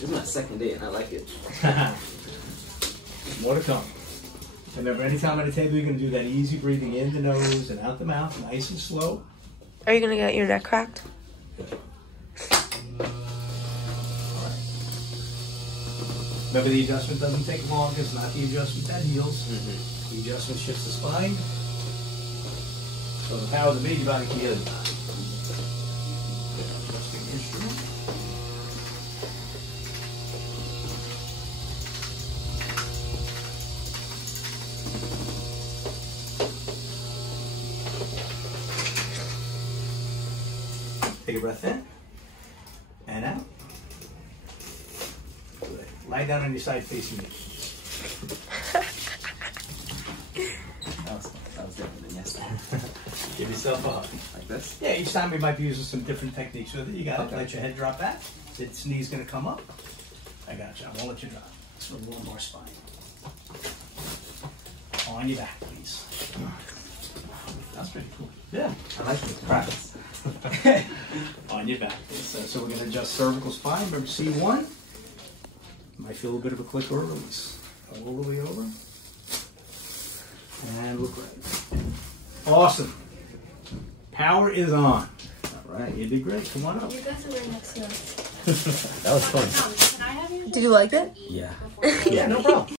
This is my second day and I like it. More to come. Remember, anytime at a table, you're going to do that easy breathing in the nose and out the mouth, nice and slow. Are you going to get your neck cracked? Remember, the adjustment doesn't take long. It's not the adjustment that heals. The adjustment shifts the spine. So the power of the major body can heal it. Adjusting the instrument. Take a breath in and out. Good. Lie down on your side facing me. That was different than yesterday. Give yourself a hug. Like this? Yeah, each time we might be using some different techniques. So you got to Okay. let your head drop back. Its knee's going to come up. I got you. I won't let you drop. So a little more spine. On your back, please. That's pretty cool. Yeah. I like it. Practice. On your back. So we're going to adjust cervical spine. Remember C1. Might feel a little bit of a click or a release. All the way over. And look right. Awesome. Power is on. All right. You did great. Come on up. You guys are right next to us. That was fun. Can I have you? Did you like it? Yeah. Yeah, no problem.